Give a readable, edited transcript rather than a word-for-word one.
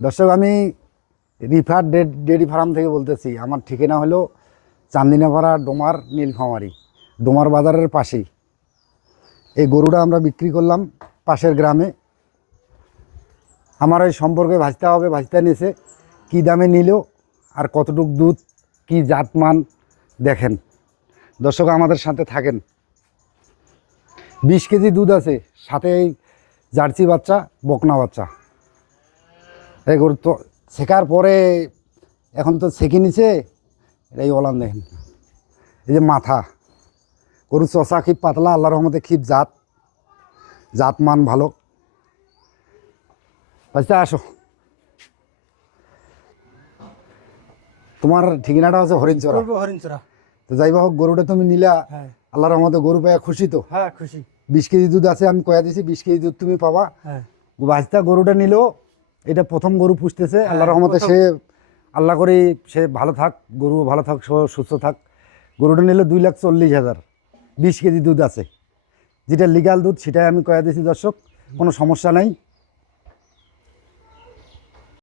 দর্শক, আমি রিফার ডেয়ারি ফার্ম থেকে বলতেছি। আমার ঠিকানা হলো চান্দিনাপাড়া ডোমার নীলফামারী, ডোমার বাজারের পাশেই। এই গরুটা আমরা বিক্রি করলাম পাশের গ্রামে। আমার এই সম্পর্কে ভাজতে হবে, ভাজতে নিয়েছে কী দামে নিল আর কতটুক দুধ, কি জাতমান দেখেন। দর্শক আমাদের সাথে থাকেন। 20 কেজি দুধ আছে, সাথে এই জার্সি বাচ্চা, বকনা বাচ্চা। এই গরু তো শেখার পরে এখন তো শেখে নিছে। এই ওলান দেখেন, এই যে মাথা, গরু চষা খিপ পাতলা, আল্লাহর রহমতে খিপ জাতমান ভালো। আচ্ছা আসো, তোমার ঠিকানাটা হচ্ছে হরিণচরা। হরিণচরা। তো যাই হোক, গরুটা তুমি নিলা, আল্লাহর রহমতে গরু পাইয়া খুশি তো? হ্যাঁ খুশি। 20 কেজি দুধ আছে, আমি কয়া দিছি 20 কেজি দুধ তুমি পাবা। বাচ্চা গরুটা নিল, এটা প্রথম গরু পুষতেছে। আল্লাহর রহমতে সে আল্লাহ করি সে ভালো থাক, গরু ভালো থাক, সুস্থ থাক। গরুটা নিল 2,40,000, 20 কেজি দুধ আছে। যেটা লিগাল দুধ সেটাই আমি কয়া দিছি দর্শক, কোনো সমস্যা নাই।